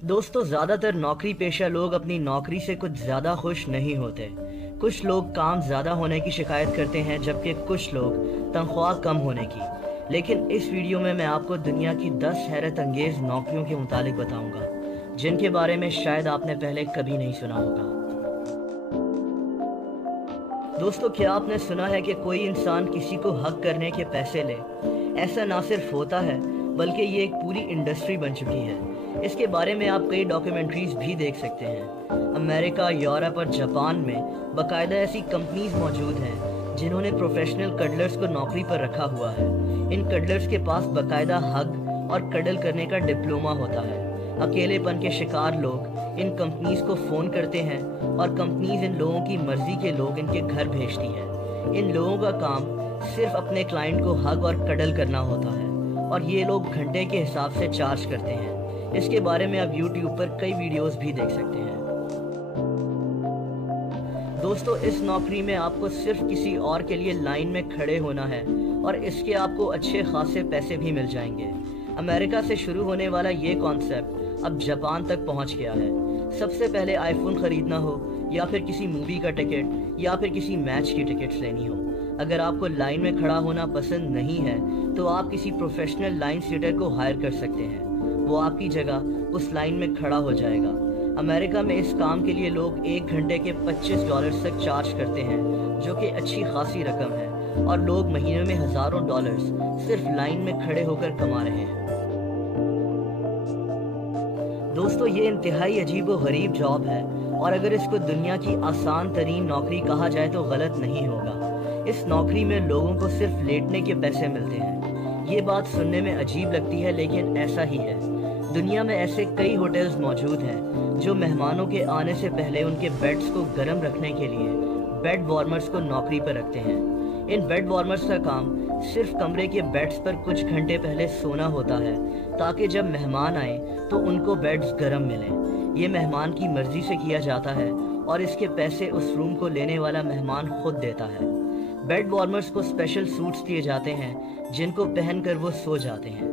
दोस्तों, ज़्यादातर नौकरी पेशा लोग अपनी नौकरी से कुछ ज़्यादा खुश नहीं होते। कुछ लोग काम ज़्यादा होने की शिकायत करते हैं, जबकि कुछ लोग तनख्वाह कम होने की। लेकिन इस वीडियो में मैं आपको दुनिया की 10 हैरत अंगेज़ नौकरियों के मुतालिक बताऊंगा, जिनके बारे में शायद आपने पहले कभी नहीं सुना होगा। दोस्तों, क्या आपने सुना है कि कोई इंसान किसी को हक करने के पैसे ले? ऐसा ना सिर्फ होता है, बल्कि ये एक पूरी इंडस्ट्री बन चुकी है। इसके बारे में आप कई डॉक्यूमेंट्रीज भी देख सकते हैं। अमेरिका, यूरोप और जापान में बाकायदा ऐसी कंपनीज मौजूद हैं जिन्होंने प्रोफेशनल कडलर्स को नौकरी पर रखा हुआ है। इन कडलर्स के पास बाकायदा हग और कडल करने का डिप्लोमा होता है। अकेलेपन के शिकार लोग इन कंपनीज को फ़ोन करते हैं और कंपनीज इन लोगों की मर्ज़ी के लोग इनके घर भेजती है। इन लोगों का काम सिर्फ अपने क्लाइंट को हग और कडल करना होता है और ये लोग घंटे के हिसाब से चार्ज करते हैं। इसके बारे में आप YouTube पर कई वीडियोस भी देख सकते हैं। दोस्तों, इस नौकरी में आपको सिर्फ किसी और के लिए लाइन में खड़े होना है और इसके आपको अच्छे खासे पैसे भी मिल जाएंगे। अमेरिका से शुरू होने वाला ये कॉन्सेप्ट अब जापान तक पहुंच गया है। सबसे पहले आईफोन खरीदना हो या फिर किसी मूवी का टिकट या फिर किसी मैच की टिकट्स लेनी हो, अगर आपको लाइन में खड़ा होना पसंद नहीं है तो आप किसी प्रोफेशनल लाइन सीटर को हायर कर सकते हैं। वो आपकी जगह उस लाइन में खड़ा हो जाएगा। अमेरिका में इस काम के लिए लोग 1 घंटे के $25 तक चार्ज करते हैं, जो कि अच्छी खासी रकम है, और लोग महीने में हज़ारों डॉलर्स सिर्फ लाइन में खड़े होकर कमा रहे हैं। दोस्तों, ये इंतहाई अजीब व गरीब जॉब है और अगर इसको दुनिया की आसान तरीन नौकरी कहा जाए तो गलत नहीं होगा। इस नौकरी में लोगों को सिर्फ लेटने के पैसे मिलते हैं। ये बात सुनने में अजीब लगती है, लेकिन ऐसा ही है। दुनिया में ऐसे कई होटल्स मौजूद हैं जो मेहमानों के आने से पहले उनके बेड्स को गर्म रखने के लिए बेड वार्मर्स को नौकरी पर रखते हैं। इन बेड वार्मर्स का काम सिर्फ कमरे के बेड्स पर कुछ घंटे पहले सोना होता है, ताकि जब मेहमान आए तो उनको बेड्स गर्म मिलें। ये मेहमान की मर्जी से किया जाता है और इसके पैसे उस रूम को लेने वाला मेहमान खुद देता है। बेड वार्मर्स को स्पेशल सूट्स दिए जाते हैं जिनको पहनकर वो सो जाते हैं।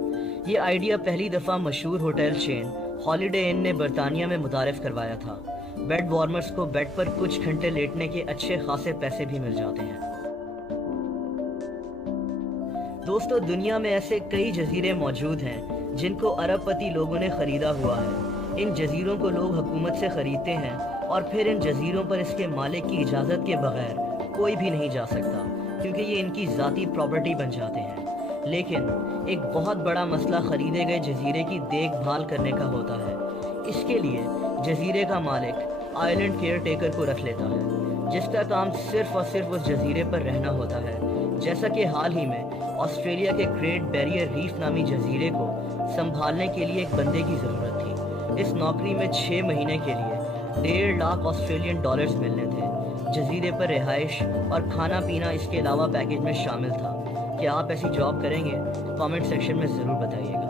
ये आइडिया पहली दफ़ा मशहूर होटल चेन हॉलिडे इन ने बरतानिया में मुतारिफ करवाया था। बेड वार्मर्स को बेड पर कुछ घंटे लेटने के अच्छे खासे पैसे भी मिल जाते हैं। दोस्तों, दुनिया में ऐसे कई जजीरे मौजूद हैं जिनको अरबपति लोगों ने ख़रीदा हुआ है। इन जजीरों को लोग हुकूमत से ख़रीदते हैं और फिर इन जजीरों पर इसके मालिक की इजाज़त के बगैर कोई भी नहीं जा सकता, क्योंकि ये इनकी ज़ाती प्रॉपर्टी बन जाते हैं। लेकिन एक बहुत बड़ा मसला ख़रीदे गए जजीरे की देखभाल करने का होता है। इसके लिए जजीरे का मालिक आइलैंड केयर टेकर को रख लेता है, जिसका काम सिर्फ और सिर्फ उस जजीरे पर रहना होता है। जैसा कि हाल ही में ऑस्ट्रेलिया के ग्रेट बैरियर रीफ नामी जजीरे को संभालने के लिए एक बंदे की ज़रूरत थी। इस नौकरी में 6 महीने के लिए $1.5 लाख ऑस्ट्रेलियन डॉलर्स मिलने थे। जजीरे पर रिहाइश और खाना पीना इसके अलावा पैकेज में शामिल था। क्या आप ऐसी जॉब करेंगे? कमेंट सेक्शन में ज़रूर बताइएगा।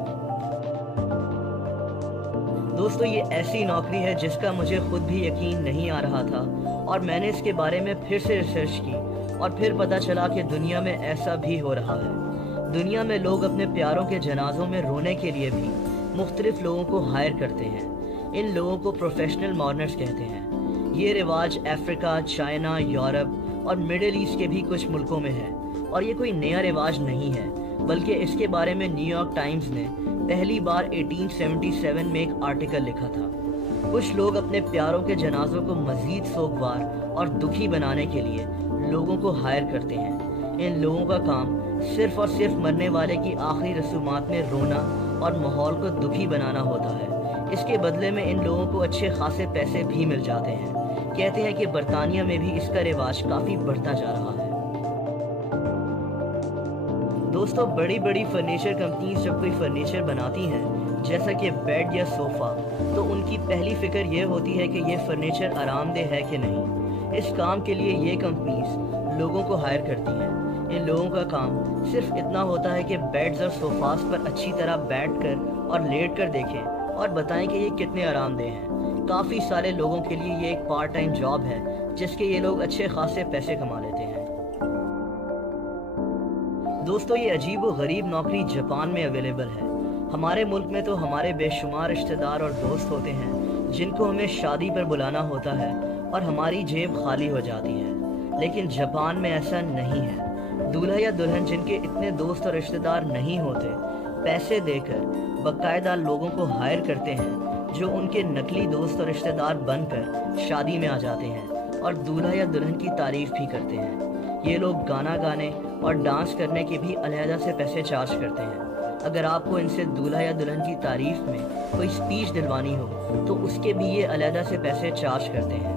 दोस्तों, ये ऐसी नौकरी है जिसका मुझे खुद भी यकीन नहीं आ रहा था और मैंने इसके बारे में फिर से रिसर्च की और फिर पता चला कि दुनिया में ऐसा भी हो रहा है। दुनिया में लोग अपने प्यारों के जनाजों में रोने के लिए भी मुख्तलिफ लोगों को हायर करते हैं। इन लोगों को प्रोफेशनल मॉर्नर्स कहते हैं। ये रिवाज अफ्रीका, चाइना, यूरोप और मिडिल ईस्ट के भी कुछ मुल्कों में है और ये कोई नया रिवाज नहीं है, बल्कि इसके बारे में न्यूयॉर्क टाइम्स ने पहली बार 1877 में एक आर्टिकल लिखा था। कुछ लोग अपने प्यारों के जनाजों को मज़ीद सोगवार और दुखी बनाने के लिए लोगों को हायर करते हैं। इन लोगों का काम सिर्फ और सिर्फ मरने वाले की आखिरी रसूमात में रोना और माहौल को दुखी बनाना होता है। इसके बदले में इन लोगों को अच्छे खासे पैसे भी मिल जाते हैं। कहते हैं कि बरतानिया में भी इसका रिवाज काफ़ी बढ़ता जा रहा है। दोस्तों, बड़ी बड़ी फर्नीचर कंपनीज जब कोई फर्नीचर बनाती हैं, जैसा कि बेड या सोफ़ा, तो उनकी पहली फ़िक्र ये होती है कि ये फर्नीचर आरामदेह है कि नहीं। इस काम के लिए ये कंपनीज लोगों को हायर करती हैं। इन लोगों का काम सिर्फ इतना होता है कि बेड्स और सोफ़ास पर अच्छी तरह बैठकर और लेटकर देखें और बताएं कि ये कितने आरामदेह हैं। काफ़ी सारे लोगों के लिए ये एक पार्ट टाइम जॉब है जिसके ये लोग अच्छे खासे पैसे कमा लेते हैं। दोस्तों, ये अजीब व गरीब नौकरी जापान में अवेलेबल है। ہمارے ملک میں تو ہمارے بے شمار رشتہ دار اور دوست ہوتے ہیں جن کو ہمیں شادی پر بلانا ہوتا ہے اور ہماری جیب خالی ہو جاتی ہے، لیکن جاپان میں ایسا نہیں ہے۔ دولہا یا دلہن جن کے اتنے دوست اور رشتہ دار نہیں ہوتے پیسے دے کر باقاعدہ لوگوں کو ہائر کرتے ہیں جو ان کے نقلی دوست اور رشتہ دار بن کر شادی میں آ جاتے ہیں اور دولہا یا دلہن کی تعریف بھی کرتے ہیں۔ یہ لوگ گانا گانے اور ڈانس کرنے کے بھی علیحدہ سے پیسے چارج کرتے ہیں۔ اگر آپ کو ان سے دولہا یا دلہن کی تعریف میں کوئی اسپیچ دلوانی ہو تو اس کے بھی یہ علیحدہ سے پیسے چارج کرتے ہیں۔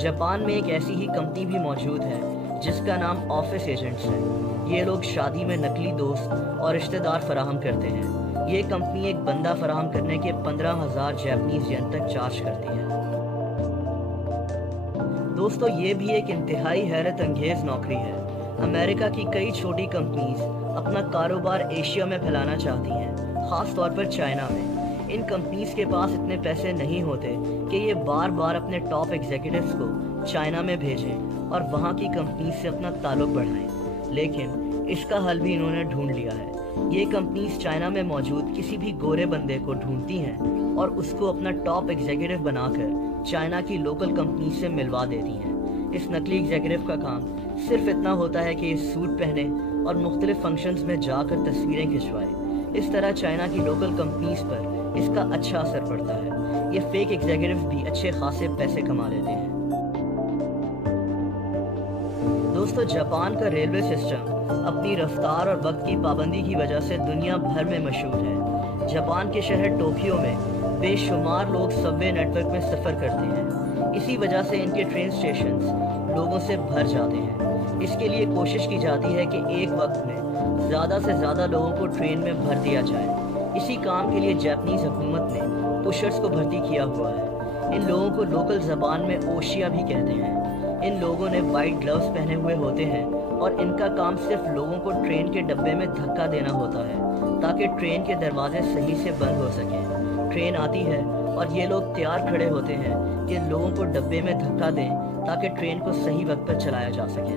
جاپان میں ایک ایسی ہی کمپنی بھی موجود ہے جس کا نام آفس ایجنٹس ہے۔ یہ لوگ شادی میں نقلی دوست اور رشتہ دار فراہم کرتے ہیں۔ یہ کمپنی ایک بندہ فراہم کرنے کے 15,000 جاپنیز ین تک چارج کرتی ہے۔ دوستو، یہ بھی ایک انتہائی حیرت انگیز نوکری ہے۔ امریکہ کی کئی چھوٹی کمپنیز اپنا کاروبار ایشیا میں پھیلانا چاہتی ہیں، خاص طور پر چائنا میں۔ ان کمپنیز کے پاس اتنے پیسے نہیں ہوتے کہ یہ بار بار اپنے ٹاپ ایگزیکٹوز کو چائنا میں بھیجیں اور وہاں کی کمپنیز سے اپنا تعلق بڑھائیں، لیکن اس کا حل بھی انہوں نے ڈھونڈ لیا ہے۔ یہ کمپنیز چائنا میں موجود کسی بھی گورے بندے کو ڈھونڈتی ہیں اور اس کو اپنا ٹاپ ایگزیکٹو بنا کر چائنا کی لوکل کمپنیز سے ملوا دیتی ہیں۔ اس نقلی ایگزیکٹو کا کام صرف اتنا ہوتا ہے کہ یہ سوٹ پہنے اور مختلف فنکشنز میں جا کر تصویریں کھنچوائے۔ اس طرح چائنا کی لوکل کمپنیز پر اس کا اچھا اثر پڑتا ہے۔ یہ فیک ایگزیکٹو بھی اچھے خاصے پیسے کما لیتے ہیں۔ دوستو، جاپان کا ریلوے سسٹم اپنی رفتار اور وقت کی پابندی کی وجہ سے دنیا بھر میں مشہور ہے۔ جاپان کے شہر ٹوکیو میں بے شمار لوگ سب وے نیٹ ورک میں سفر کرتے ہیں۔ اسی وجہ سے ان کے ٹرین اسٹیشنز لوگوں سے بھر جاتے ہیں۔ اس کے لیے کوشش کی جاتی ہے کہ ایک وقت میں زیادہ سے زیادہ لوگوں کو ٹرین میں بھر دیا جائے۔ اسی کام کے لیے جاپنیز حکومت نے پشرز کو بھرتی کیا ہوا ہے۔ ان لوگوں کو لوکل زبان میں اوشیا بھی کہتے ہیں۔ ان لوگوں نے وائٹ گلوز پہنے ہوئے ہوتے ہیں اور ان کا کام صرف لوگوں کو ٹرین کے ڈبے میں دھکا دینا ہوتا ہے تاکہ ٹرین کے دروازے صحیح سے بند ہو سکیں۔ ٹرین آتی ہے اور یہ لوگ تیار کھڑے ہوتے ہیں کہ لوگوں کو ڈبے میں دھکا دیں تاکہ ٹرین کو صحیح وقت پر چلایا جا سکے۔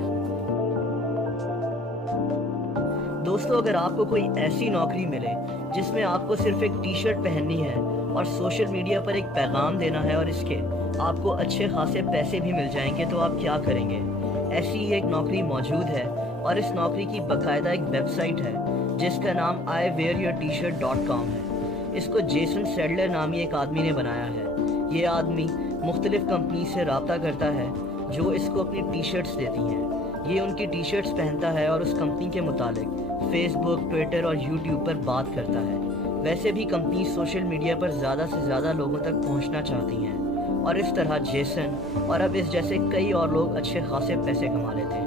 دوستو، اگر آپ کو کوئی ایسی نوکری ملے جس میں آپ کو صرف ایک ٹی شرٹ پہننی ہے اور سوشل میڈیا پر ایک پیغام دینا ہے اور اس کے آپ کو اچھے خاصے پیسے بھی مل جائیں گے تو آپ کیا کریں گے؟ ایسی ہی ایک نوکری موجود ہے اور اس نوکری کی باقاعدہ ایک ویب سائٹ ہے جس کا نام iwearyourtshirt.com ہے۔ اس کو جیسن سیڈلر نامی ایک آدمی نے بنایا ہے۔ یہ آدمی مختلف کمپنی سے رابطہ کرتا ہے جو اس کو اپنی ٹی شرٹس دیتی ہیں۔ یہ ان کی ٹی شرٹس پہنتا ہے اور اس کمپنی کے متعلق فیس بک، ٹویٹر اور یوٹیوب پر بات کرتا ہے۔ ویسے بھی کمپنی سوشل میڈیا پر زیادہ سے زیادہ لوگوں تک پہنچنا چاہتی ہیں اور اس طرح جیسن اور اب اس جیسے کئی اور لوگ اچھے خاصے پیسے کما لیتے ہیں۔